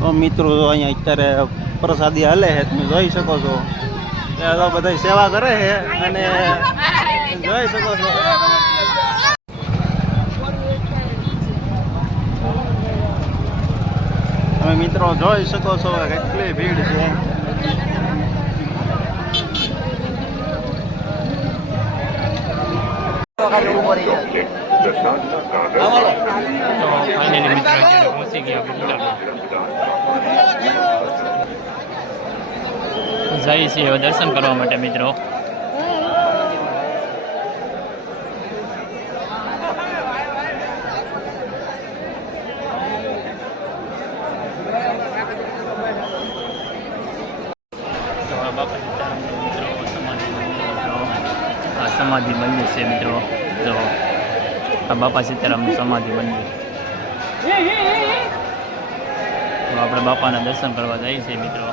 મિત્રો અહીંયા અત્યારે પ્રસાદી હાલે છે, તમે જોઈ શકો છો. એ બધા સેવા કરે છે અને જોઈ શકો છો. તમે મિત્રો જોઈ શકો છો કેટલી ભીડ છે. તો ફાઇનલી મિત્રો અત્યારે પહોંચી ગયા ગુંડામાં જઈએ છીએ દર્શન કરવા માટે મિત્રો તો આ બાપા સીતારામનું મિત્રો સમાધિ મંદિર જો આ સમાધિ મંદિર છે મિત્રો જો આ બાપા સીતારામનું સમાધિ મંદિર તો આપણે બાપાના દર્શન કરવા જઈએ છીએ મિત્રો.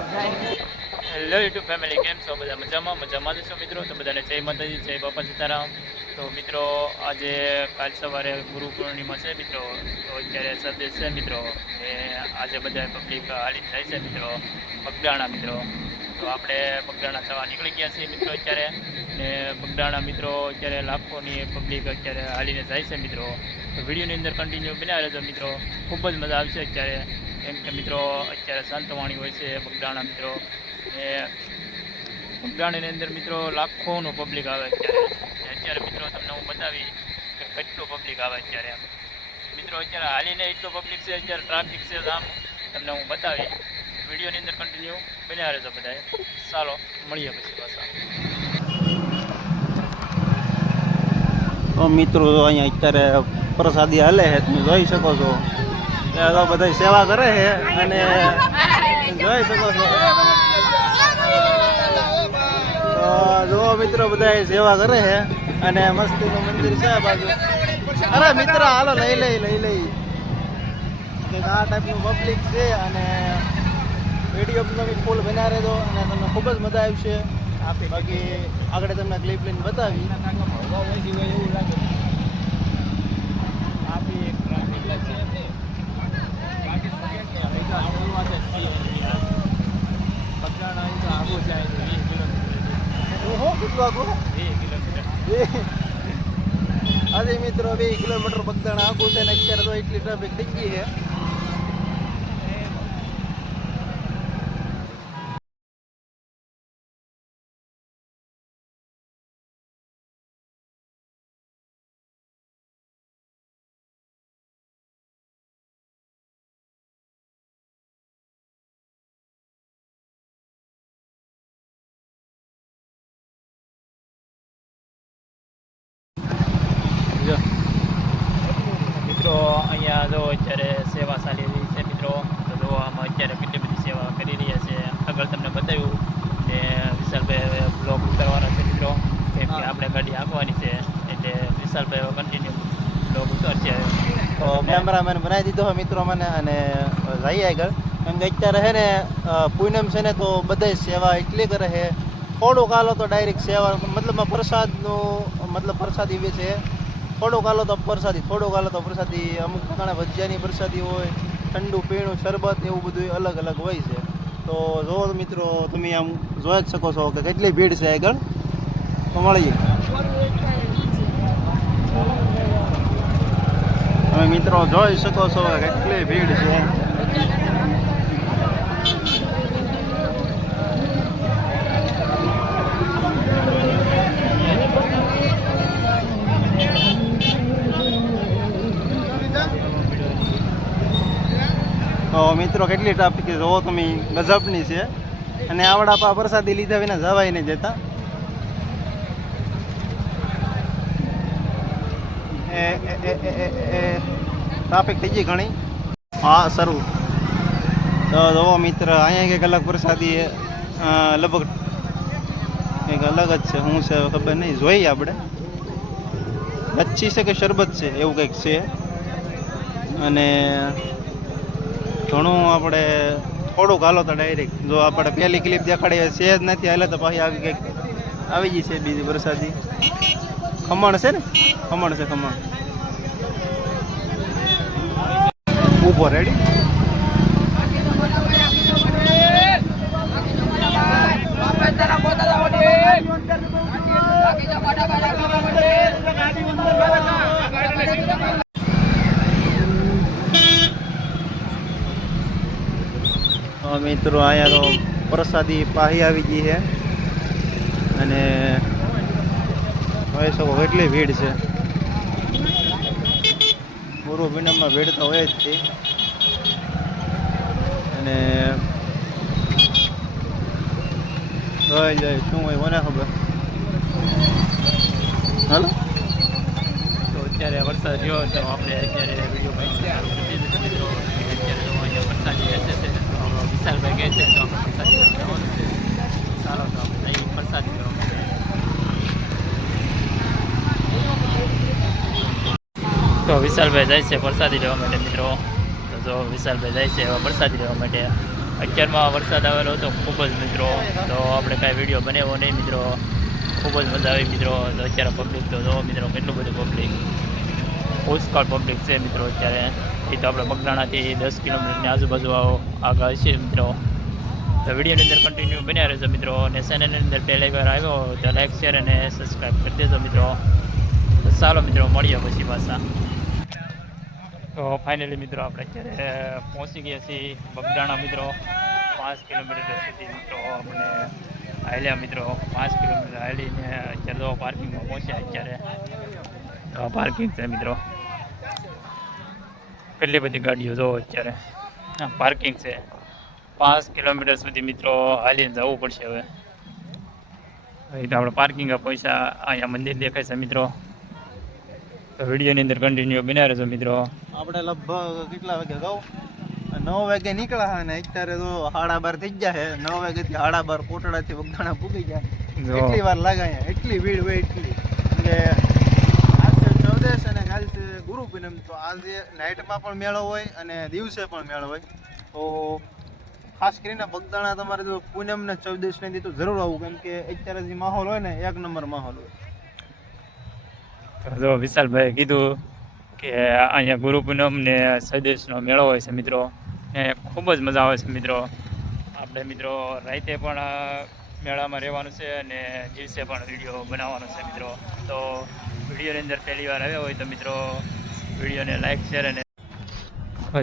હેલો યુટ્યુબ ફેમિલી કેમ છો? બધા મજામાં? મજામાં જ છો મિત્રો? તો બધાને જય માતાજી, જય બાપા સીતારામ. તો મિત્રો, આજે કાલ સવારે ગુરુ પૂર્ણિમા છે મિત્રો. તો અત્યારે સંદેશ છે મિત્રો. ને આજે બધા પબ્લિક હાલી થાય છે મિત્રો. પગડાણા મિત્રો. તો આપણે પગડાણા થવા નીકળી ગયા છીએ મિત્રો અત્યારે. ને બગડાણા મિત્રો, અત્યારે લાખોની પબ્લિક અત્યારે હાલીને જાય છે મિત્રો. તો વિડીયોની અંદર કન્ટિન્યુ બન્યા રહેજો મિત્રો. ખૂબ જ મજા આવશે અત્યારે. કેમ કે મિત્રો, અત્યારે શાંતવાણી હોય છે બગડાણા મિત્રો. ને બગદાણાની અંદર મિત્રો લાખોનું પબ્લિક આવે અત્યારે. અત્યારે મિત્રો તમને હું બતાવી કે કેટલું પબ્લિક આવે અત્યારે મિત્રો, અત્યારે હાલીને એટલું પબ્લિક છે, અત્યારે ટ્રાફિક છે આમ. તમને હું બતાવી વિડીયોની અંદર કન્ટિન્યુ બન્યા રહેજો બધાએ. ચાલો, મળીએ પછી. પાછા તો મિત્રો અહીંયા અત્યારે પ્રસાદી હાલે છે, તમે જોઈ શકો છો. તો બધા સેવા કરે છે અને જોઈ શકો છો. તો જુઓ મિત્રો બધા સેવા કરે છે અને મસ્તીનું મંદિર છે બાજુ. અરે મિત્ર, હાલો, લઈ લઈ લઈ લઈ. આ ટાઈપનું પબ્લિક છે અને વીડિયો તમે ફૂલ બના રહેજો અને તમને ખૂબ જ મજા આવશે. બાકી આગળ તમને ક્લિપ લઈને બતાવી. ઓહો કેટલું આગું અરે મિત્રો બે કિલોમીટર બગદાણ આગું છે ને અત્યારે તો એટલી ટ્રાફિક થઈ ગઈ છે. અત્યારે સેવા ચાલી રહી છે મિત્રો. તો જો આમાં અત્યારે કેટલી બધી સેવા કરી રહ્યા છે આગળ તમને બતાવ્યું કે વિશાલભાઈ બ્લોગ ઉતારવાના છે મિત્રો. કેમ કે આપણે ગાડી આપવાની છે એટલે વિશાલભાઈ કન્ટિન્યુ બ્લોગ ઉતારશે તો કેમેરામેન બનાવી દીધો મિત્રો મને અને જઈએ આગળ. કેમ કે અત્યારે છે ને પૂનમ છે ને તો બધાય સેવા એટલી કરે છે. થોડુંક હાલો તો ડાયરેક્ટ સેવા મતલબમાં પ્રસાદનું મતલબ પ્રસાદ એવી વેચે થોડુંક હાલો તો પ્રસાદી થોડોક હાલો તો પ્રસાદી અમુક પ્રકારના ભજીયાની પ્રસાદી હોય, ઠંડુ, પીણું, શરબત એવું બધું અલગ અલગ હોય છે. તો જો મિત્રો, તમે આમ જોઈ જ શકો છો કે કેટલી ભીડ છે આગળ. તો મળીએ. તમે મિત્રો જોઈ શકો છો કે કેટલી ભીડ છે. તો મિત્રો, કેટલી ટ્રાફિક જોવો તમે, ગજબની છે. અને આવડા પા પ્રસાદી લીધા વિના જવાય નહીં જતા. ટ્રાફિક થઈ ગઈ ઘણી. હા, શરૂ. તો જોવો મિત્ર, અહીંયા કંઈક અલગ પ્રસાદી લગભગ કંઈક અલગ જ છે, શું છે ખબર નહીં. જોઈએ આપણે. લચ્છી છે કે શરબત છે, એવું કંઈક છે. અને ઘણું આપણે થોડુંક હાલો તો ડાયરેક્ટ જો આપણે પહેલી ક્લિપ દેખાડીએ છે જ નથી, હાલે તો પછી આવી કંઈક આવી ગઈ છે બીજી વરસાદી. ખમણ છે ને? ખમણ છે, ખમણ. ઊભો રેડી મિત્રો, અહીંયા તો પ્રસાદી પાહી આવી ગઈ છે. અને હોય શકો કેટલી ભીડ છે. પૂર્વ પૂનમમાં ભીડ તો હોય જ છે. અને જય જય શું હોય મને ખબર. હાલો? તો અત્યારે વરસાદ થયો તો આપણે અત્યારે વીડિયો વિશાલભાઈ કહે છે, તો આપણે વરસાદી જવાનું છે. ચાલો તો આપણે જઈએ વરસાદી કરવા માટે તો વિશાલભાઈ જાય છે વરસાદી લેવા માટે, મિત્રો. તો જો વિશાલભાઈ જાય છે એવા વરસાદી લેવા માટે. અત્યારમાં વરસાદ આવેલો હતો ખૂબ જ, મિત્રો. તો આપણે કાંઈ વીડિયો બનાવ્યો નહીં, મિત્રો. ખૂબ જ મજા આવી, મિત્રો. તો અત્યારે પબ્લિક તો જો, મિત્રો, કેટલું બધું પબ્લિક પુષ્કળ પબ્લિક છે, મિત્રો, અત્યારે. એ તો આપણે બગદાણાથી દસ કિલોમીટરની આજુબાજુ આગળ છે મિત્રો. તો વિડીયોની અંદર કન્ટિન્યુ બન્યા રહેજો મિત્રો. અને ચેનલની અંદર પહેલી વાર આવ્યો તો લાઈક શેર અને સબસ્ક્રાઈબ કરી દેજો મિત્રો. તો ચાલો મિત્રો, મળીએ પછી પાછા. તો ફાઇનલી મિત્રો આપણે અત્યારે પહોંચી ગયા છીએ બગદાણા મિત્રો. પાંચ કિલોમીટર સુધી મિત્રો આપણે હાલ્યા મિત્રો. પાંચ કિલોમીટર હાલીને અત્યારે તો પાર્કિંગમાં પહોંચ્યા અત્યારે. તો પાર્કિંગ છે મિત્રો. કેટલી બધી ગાડીઓ જોવો અત્યારે? પાર્કિંગ છે. પાંચ કિલોમીટર સુધી મિત્રો હાલીને જવું પડશે હવે. એ તો આપણે પાર્કિંગ પૈસા અહીંયા મંદિર દેખાય છે મિત્રો. તો વિડીયોની અંદર કન્ટિન્યુ બન્યા રહેજો મિત્રો. આપણે લગભગ કેટલા વાગે કહું નવ વાગે નીકળ્યા અને અત્યારે તો સાડા બાર થઈ ગયા છે નવ વાગે સાડા બાર કોટડાથી વગદાણા પૂગી ગયા. એટલી વાર લાગે એટલી ભીડ હોય એટલી. છે છે ગુરુ પૂનમ. તો આજે નાઇટમાં પણ મેળો હોય અને દિવસે પણ મેળો હોય, તો ખાસ કરીને બગદાણા તમારે જો પૂનમ ને ચૌદશ ને તો જરૂર આવવું કેમ કે અત્યારે જે માહોલ હોય ને, એક નંબર માહોલ હોય. જો વિશાલભાઈ કીધું કે અહીંયા ગુરુ પૂનમ ને સદેશનો મેળો હોય છે મિત્રો, ને ખૂબ જ મજા આવે છે મિત્રો. આપણે મિત્રો રાતે પણ મેળામાં રહેવાનું છે અને દિવસે પણ વીડિયો બનાવવાનો છે મિત્રો. તો વિડીયોની અંદર પહેલી વાર આવ્યા હોય તો મિત્રો વિડીયોને લાઈક શેર અને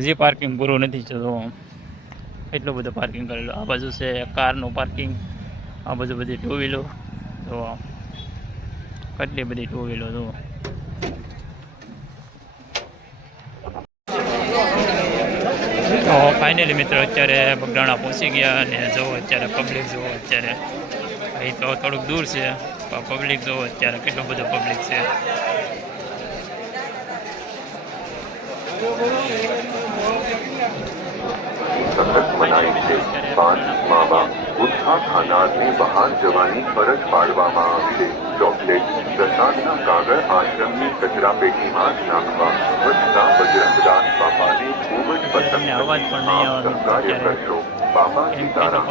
હજી પાર્કિંગ પૂરું નથી થતું એટલું બધું પાર્કિંગ કરેલું. આ બાજુ છે કારનું પાર્કિંગ આ બાજુ બધી ટુ વ્હીલો તો કેટલી બધી ટુ વ્હીલો જુઓ ફાઇનલી મિત્રો અત્યારે બગડાણા પહોંચી ગયા અને જુઓ અત્યારે પબ્લિક જુઓ અત્યારે અહીં તો થોડુંક દૂર છે. પબ્લિક જુઓ અત્યારે કેટલો બધો પબ્લિક છે. સખત મનાઈ છે પાંચ ખાનારને બહાર જવાની ફરજ પાડવામાં આવશે ચોકલેટ પ્રસાદના કાગળ આશ્રમની કચરા પેટીમાં જ નાખવા વધતા બજરંગદાસ બાપાને ખૂબ જ પસંદ આપ સહકાર્ય. કરશો. તો સીતારામ.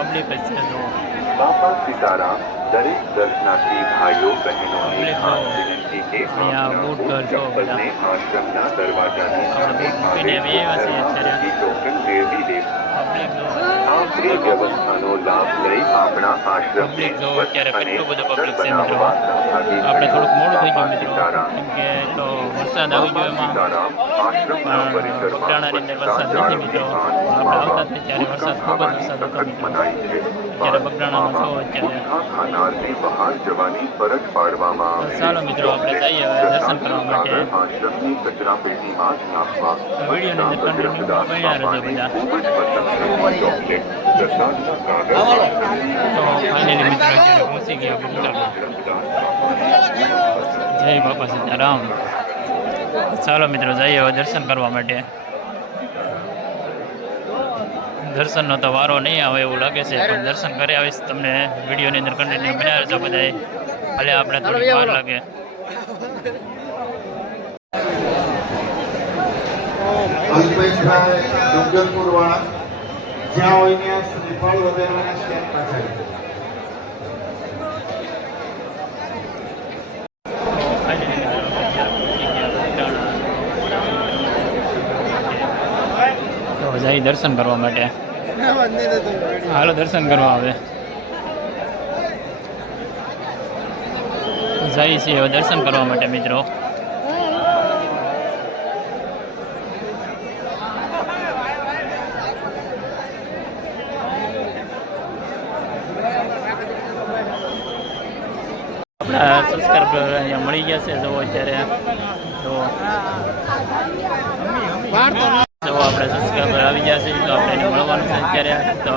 બાપા સીતારામ દરેક દર્શનાર્થી ભાઈઓ બહેનોને પબ્લિક ખાસ જો. વિનંતી કે અહીંયા આપના બૂટ બૂટ જો બધા. ચપ્પલને આશ્રમના દરવાજાની આપણે સામે બૂટ મૂકીને આવેલ બેસી છીએ અત્યારે. ટોકન મેળવી લેવું પબ્લિક જુઓ આ ફ્રી વ્યવસ્થાનો લાભ લઈ આપણા આશ્રમને Public જો અત્યારે સ્વચ્છ અને કેટલું બધું public છે સુંદર મિત્રો. બનાવવા સહભાગી આપણે થોડુંક મોડું થઈ બાપા ગયું મિત્રો સીતારામ. કેમ કે તો વરસાદ આવી ગયો એમાં સીતારામ આશ્રમના પણ પરિસરમાં બગદાણાની અંદર સ્વચ્છતા વરસાદ નથી મિત્રો. જાળવણી આપણે આવતા હતા ત્યારે વરસાદ ખૂબ જ વરસાદ હતો સખત મિત્રો. છે. અત્યારે બગદાણામાં જો અત્યારે. બહાર જવાની ફરજ પાડવામાં આવે ચાલો મિત્રો, આપણે જઈએ દર્શન કરવા માટે. કચરા પેટીમાં જ નાખવા વિડીયોની અંદર કન્ટિન્યુ બન્યા રહેજો બધા. તો ફાઇનલી મિત્રો અત્યારે પહોંચી ગયા બગડાણા જય બાપા સીતારામ ચાલો મિત્રો જઈએ દર્શન કરવા માટે દર્શનનો તો વારો નહીં આવે એવું લાગે છે, પણ દર્શન કરી આવીશ તમને વિડીયોની અંદર કન્ટિન્યુ બનાવે રહેજો બધાએ ભલે આપણે થોડી વાર લાગે. જ્યાં હોય ત્યાં શ્રીફળ વધારવાના સ્ટેપ પાછળ થઈ દર્શન કરવા માટે. હાલો, દર્શન કરવા આવે જઈ છીએ હવે દર્શન કરવા માટે, મિત્રો. આપણા સંસ્કાર અહીંયા મળી ગયા છે જવો અત્યારે. જવો આપણે ગયા છે, તો આપણે મળવાનું છે અત્યારે. તો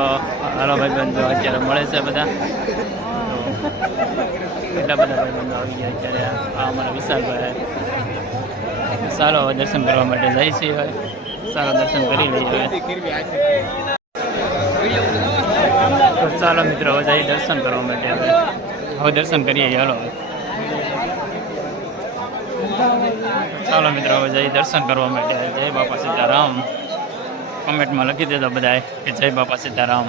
હાલો ભાઈબંધો અત્યારે મળે છે બધા. એટલા બધા ભાઈબંધો આવી ગયા અત્યારે. આ અમારા વિશાલભાઈ. સારો દર્શન કરવા માટે જાય છે હવે. સારો દર્શન કરી લઈએ તો ચાલો મિત્રો, હવે જઈએ દર્શન કરવા માટે હવે. હવે દર્શન કરીએ હવે. ચાલો મિત્રો, હવે જઈએ દર્શન કરવા માટે. જય બાપા સીતારામ. કમેન્ટમાં લખી દેજો બધાએ કે જય બાપા સીતારામ.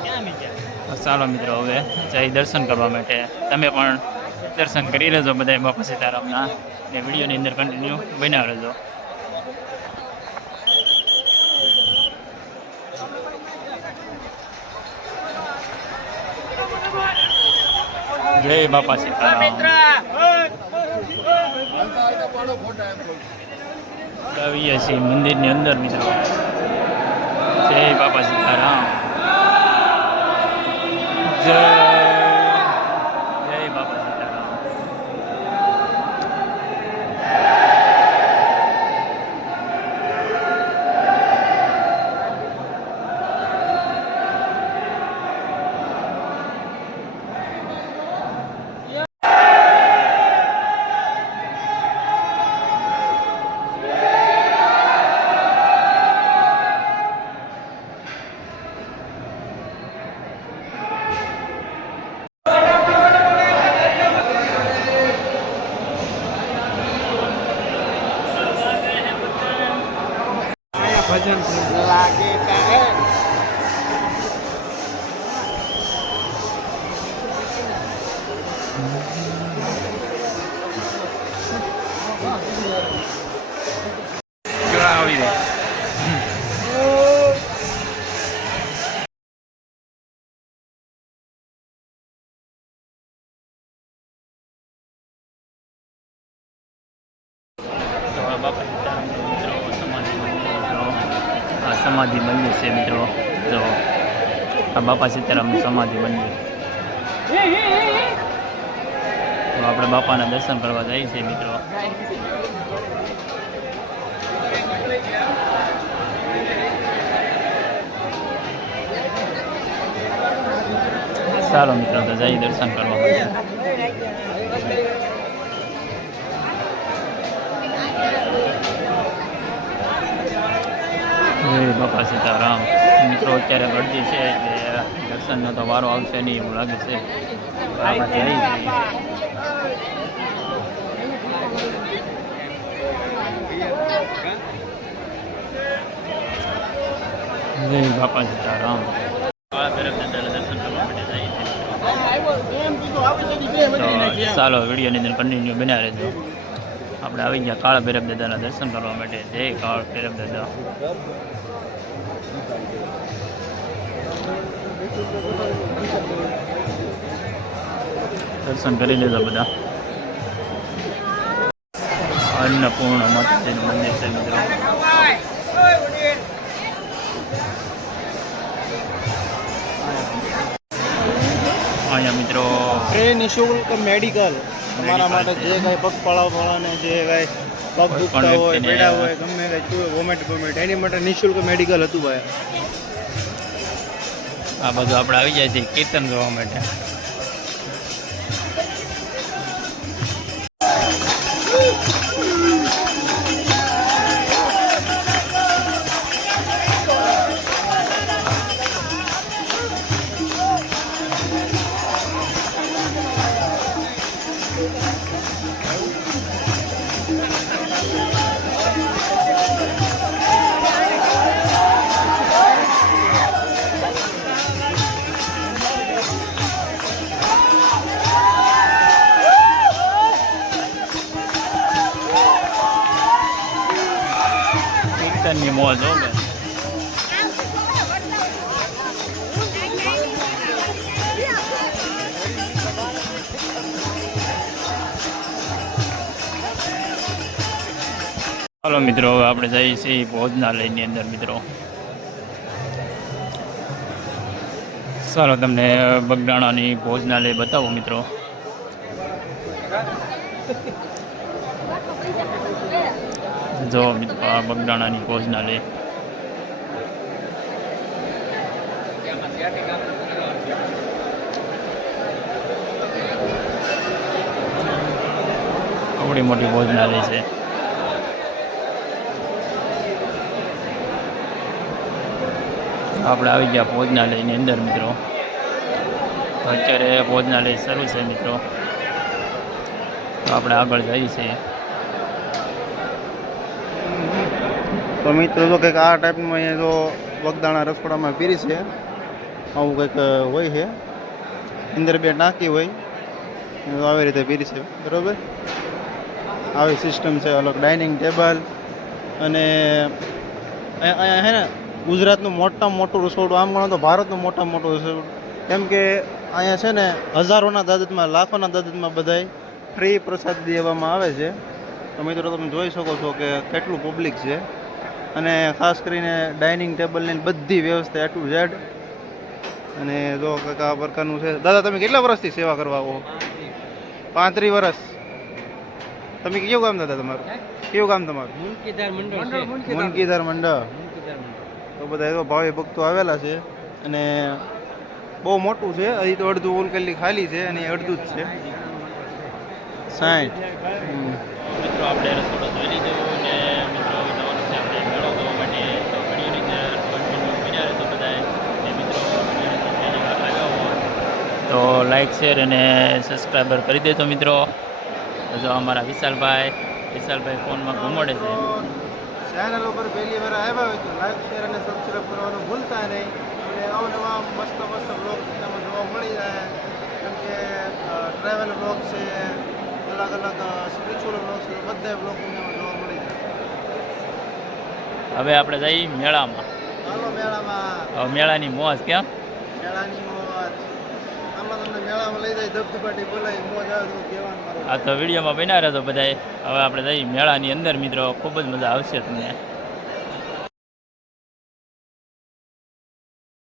ચાલો મિત્રો હવે જય દર્શન કરવા માટે તમે પણ દર્શન કરી લેજો બધાએ બાપા સીતારામના ને વિડીયોની અંદર કન્ટિન્યુ બનાવી રહેજો જય બાપા સીતારામ. આવીએ છીએ મંદિરની અંદર મિત્રો. જય બાપા સીતારામ જય બાપા સીતારામ કેવા આ બાપા સીતારામ સમાધિ મંદિર તો આપણે બાપાના દર્શન કરવા જઈએ છીએ મિત્રો. ચાલો મિત્રો, તો જઈ દર્શન કરવા માટે. બાપા સીતારામ. મિત્રો, અત્યારે ગળદી છે એટલે દર્શનનો તો વારો આવશે નહીં એવું લાગે છે. જય બાપા સીતારામ ચાલો વિડીયોની અંદર કન્ટિન્યુ બના રહેજો. આપણે આવી ગયા કાળા ભૈરવ દાદાના દર્શન કરવા માટે. જય કાળ ભૈરવ દાદા. દર્શન કરી લેજો બધા. અન્નપૂર્ણ મત્સ્યનું મંદિર છે મિત્રો. અહીંયા મિત્રો એ નિઃશુલ્ક મેડિકલ તમારા માટે જે કાંઈ પગ પળાવવાળાને જે કાંઈ પગ દુખતા હોય પેડા હોય ગમે કાંઈ વોમેટ વોમેટ એની માટે નિઃશુલ્ક મેડિકલ હતું ભાઈ. આ બધું આપણે આવી જાય છે કીર્તન જોવા માટે. હાલો મિત્રો, હવે આપણે જઈએ છીએ ભોજનાલયની અંદર મિત્રો. ચાલો તમને બગડાણાની ભોજનાલય બતાવો મિત્રો. જો મિત્રો, આ બગડાણાની ભોજનાલય. આવડી મોટી ભોજનાલય છે. આપણે આવી ગયા ભોજનાલયની અંદર, મિત્રો. અત્યારે ભોજનાલય શરૂ છે, મિત્રો. તો આપણે આગળ જઈએ છીએ. તો મિત્રો તો કંઈક આ ટાઈપનું અહીંયા તો વગદાણા રસોડામાં પીરી છે, આવું કંઈક હોય છે. અંદર બે ટાંકી હોય આવી રીતે પીરી છે, બરાબર? આવી સિસ્ટમ છે, અલગ ડાઇનિંગ ટેબલ અને અહીંયા છે ને ગુજરાતનું મોટામાં મોટું રસોડું આમ ગણો તો ભારતનું મોટામાં મોટું રસોડું. કેમ કે અહીંયા છે ને હજારોના દાદતમાં લાખોના દાદતમાં બધાય ફ્રી પ્રસાદ દેવામાં આવે છે. તો મિત્રો તમે જોઈ શકો છો કે કેટલું પબ્લિક છે. અને ખાસ કરીને ડાઇનિંગ ટેબલની બધી વ્યવસ્થા એ ટુ ઝેડ અને જો કંઈક આ પ્રકારનું છે. દાદા તમે કેટલા વર્ષથી સેવા કરવા આવો? પાંત્રીસ વર્ષ. તમે કયું ગામ દાદા તમારું? કયું ગામ તમારું? મુનકીધાર મંડળ. મુનકીધાર મંડળ. તો બધા એવા ભાવે ભક્તો આવેલા છે અને બહુ મોટું છે. હજી તો અડધું ઉલકેલી ખાલી છે અને અડધું જ છે. સાઠ મિત્રો આપણે રસોડો જોઈ લીધો અને મિત્રો જવાનું છે આપણે મેળો જોવા માટે તો ઘણી રીતે કન્ટિન્યુ કર્યા રહેતો બધાએ. ને મિત્રો તો લાઈક શેર અને સબસ્ક્રાઈબર કરી દેજો મિત્રો. જો અમારા વિશાલભાઈ વિશાલભાઈ ફોનમાં ઘુમાડે છે. ચેનલ ઉપર પહેલી વાર આવ્યા હોય તો લાઈક ભૂલતા નહીં. અને અવનવા મસ્ત મસ્ત બ્લોગ તમને જોવા મળી જાય જેમ કે ટ્રાવેલ બ્લોગ છે અલગ અલગ સ્પિરિચ્યુઅલ બ્લોગ છે બધા બ્લોગ તમને જોવા મળી જાય હવે આપણે જઈએ મેળામાં. હાલો મેળામાં. હવે મેળાની મોજ કેમ? મેળાની મોજ. આમાં તમને મેળામાં લઈ જાય ધબધબાટી બોલાય મોજ આવે તો કહેવાનું આ તો વિડીયોમાં બન્યા રહેતો બધાએ. હવે આપણે જઈએ મેળાની અંદર મિત્રો. ખૂબ જ મજા આવશે તમને.